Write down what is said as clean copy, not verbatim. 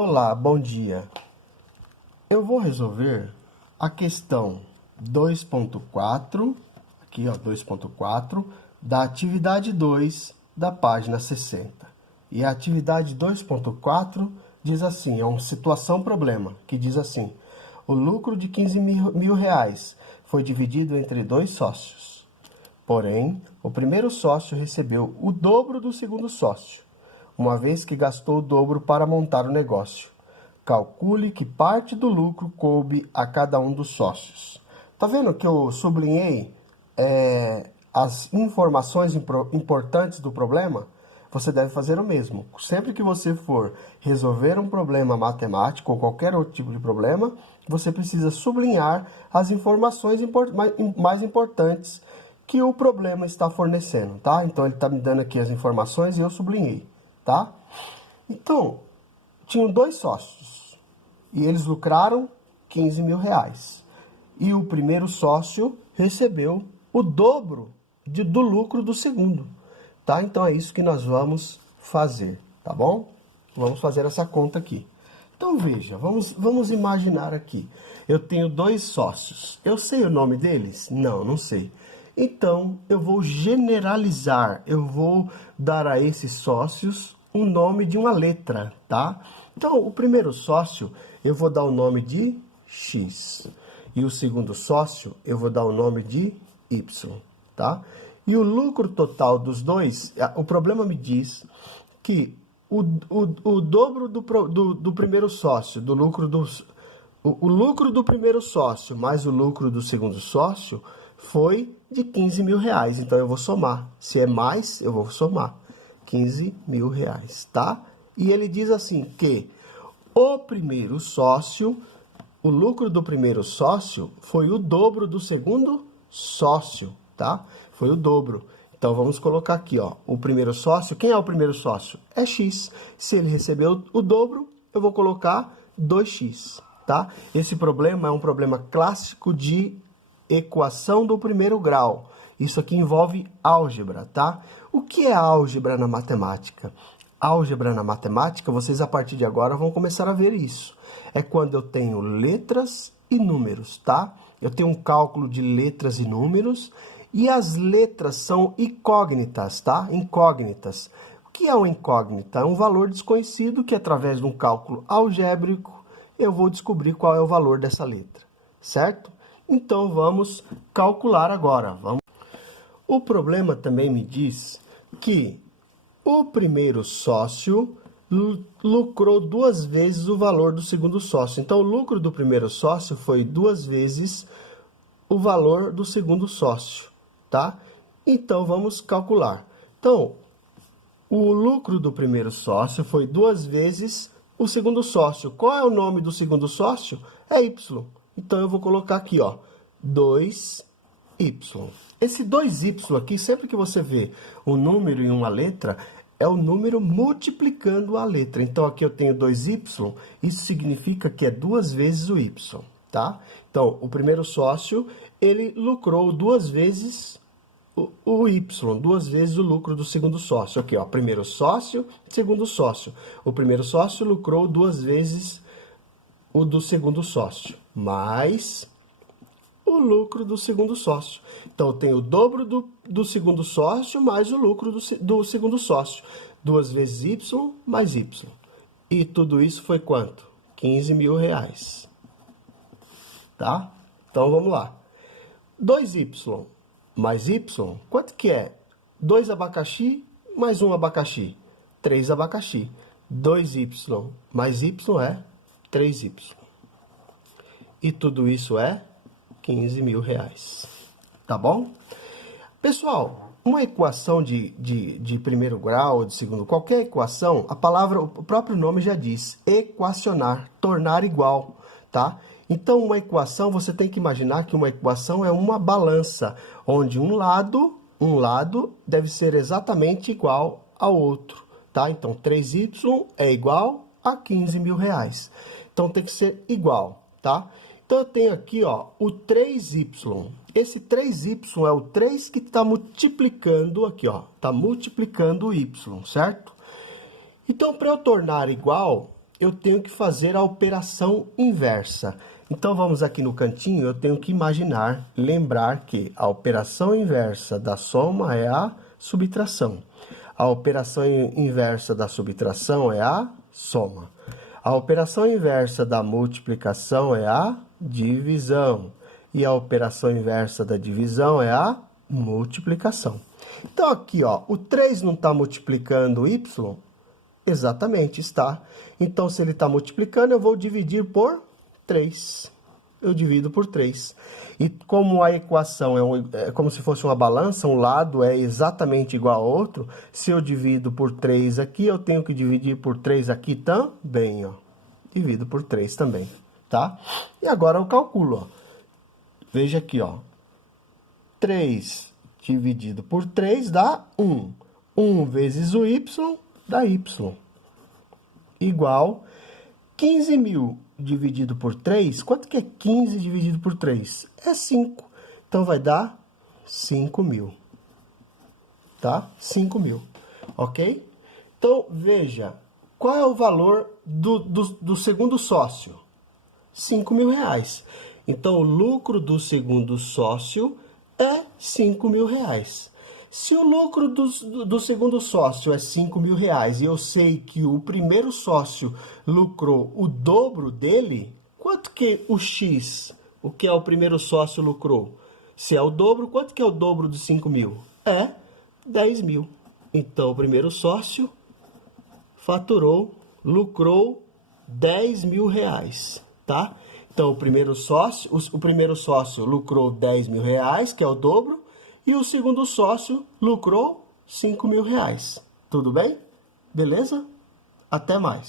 Olá, bom dia. Eu vou resolver a questão 2.4, aqui ó, 2.4, da atividade 2 da página 60. E a atividade 2.4 diz assim, é uma situação-problema, que diz assim: o lucro de 15 mil reais foi dividido entre 2 sócios. Porém, o primeiro sócio recebeu o dobro do segundo sócio, uma vez que gastou o dobro para montar o negócio. Calcule que parte do lucro coube a cada um dos sócios. Tá vendo que eu sublinhei as informações importantes do problema? Você deve fazer o mesmo. Sempre que você for resolver um problema matemático ou qualquer outro tipo de problema, você precisa sublinhar as informações mais importantes que o problema está fornecendo, tá? Então, ele está me dando aqui as informações e eu sublinhei, tá? Então, tinham 2 sócios e eles lucraram 15 mil reais. E o primeiro sócio recebeu o dobro do lucro do segundo, tá? Então, é isso que nós vamos fazer, tá bom? Vamos fazer essa conta aqui. Então, veja, vamos imaginar aqui. Eu tenho 2 sócios. Eu sei o nome deles? Não, não sei. Então, eu vou generalizar, eu vou dar a esses sócios um nome de uma letra, tá? Então, o primeiro sócio, eu vou dar o nome de X. E o segundo sócio, eu vou dar o nome de Y, tá? E o lucro total dos dois, o problema me diz que o dobro do primeiro sócio, o lucro do primeiro sócio mais o lucro do segundo sócio foi de 15 mil reais. Então, eu vou somar. Se é mais, eu vou somar. 15 mil reais, tá? E ele diz assim que o primeiro sócio, o lucro do primeiro sócio foi o dobro do segundo sócio, tá? Foi o dobro. Então, vamos colocar aqui, ó, o primeiro sócio. Quem é o primeiro sócio? É X. Se ele recebeu o dobro, eu vou colocar 2x, tá? Esse problema é um problema clássico de equação do primeiro grau. Isso aqui envolve álgebra, tá? O que é álgebra na matemática? Álgebra na matemática, vocês a partir de agora vão começar a ver isso. É quando eu tenho letras e números, tá? Eu tenho um cálculo de letras e números e as letras são incógnitas, tá? Incógnitas. O que é uma incógnita? É um valor desconhecido que, através de um cálculo algébrico, eu vou descobrir qual é o valor dessa letra, certo? Então, vamos calcular agora. O problema também me diz que o primeiro sócio lucrou 2 vezes o valor do segundo sócio. Então, o lucro do primeiro sócio foi 2 vezes o valor do segundo sócio, tá? Então, vamos calcular. Então, o lucro do primeiro sócio foi 2 vezes o segundo sócio. Qual é o nome do segundo sócio? É Y. Então, eu vou colocar aqui, ó, 2y. Esse 2y aqui, sempre que você vê um número e uma letra, é o número multiplicando a letra. Então, aqui eu tenho 2y, isso significa que é 2 vezes o y, tá? Então, o primeiro sócio, ele lucrou 2 vezes o y, 2 vezes o lucro do segundo sócio. Aqui, ó, primeiro sócio, segundo sócio. O primeiro sócio lucrou 2 vezes o do segundo sócio, mais o lucro do segundo sócio. Então, eu tenho o dobro do segundo sócio mais o lucro do segundo sócio. 2 vezes y mais y. E tudo isso foi quanto? 15 mil reais. Tá? Então, vamos lá. 2y mais y, quanto que é? 2 abacaxi mais 1 abacaxi. 3 abacaxi. 2y mais y é 3y. E tudo isso é 15 mil reais. Tá bom? Pessoal, uma equação de primeiro grau ou de segundo, qualquer equação, a palavra, o próprio nome já diz, equacionar, tornar igual, tá? Então, uma equação, você tem que imaginar que uma equação é uma balança, onde um lado deve ser exatamente igual ao outro, tá? Então, 3y é igual a 15 mil reais. Então, tem que ser igual, tá? Então, eu tenho aqui, ó, o 3y. Esse 3y é o 3 que está multiplicando aqui, ó. Está multiplicando o y, certo? Então, para eu tornar igual, eu tenho que fazer a operação inversa. Então, vamos aqui no cantinho, eu tenho que imaginar, lembrar que a operação inversa da soma é a subtração. A operação inversa da subtração é a soma. A operação inversa da multiplicação é a divisão. E a operação inversa da divisão é a multiplicação. Então, aqui, ó, o 3 não está multiplicando y? Exatamente, está. Então, se ele está multiplicando, eu vou dividir por 3. Eu divido por 3. E como a equação é como se fosse uma balança, um lado é exatamente igual ao outro, se eu divido por 3 aqui, eu tenho que dividir por 3 aqui também, ó. Divido por 3 também, tá? E agora eu calculo, ó. Veja aqui, ó. 3 dividido por 3 dá 1. 1 vezes o y dá y. Igual 15.000 dividido por 3. Quanto que é 15 dividido por 3? É 5. Então, vai dar 5.000. Tá? 5.000. Ok? Então, veja. Qual é o valor do segundo sócio? R$5.000. Então, o lucro do segundo sócio é R$5.000. Se o lucro do segundo sócio é R$5.000 e eu sei que o primeiro sócio lucrou o dobro dele, quanto que o X, o que é o primeiro sócio, lucrou? Se é o dobro, quanto que é o dobro dos 5.000? É 10.000. Então, o primeiro sócio faturou, lucrou R$10.000, tá? Então, o primeiro sócio lucrou R$10.000, que é o dobro, e o segundo sócio lucrou R$5.000. Tudo bem? Beleza? Até mais.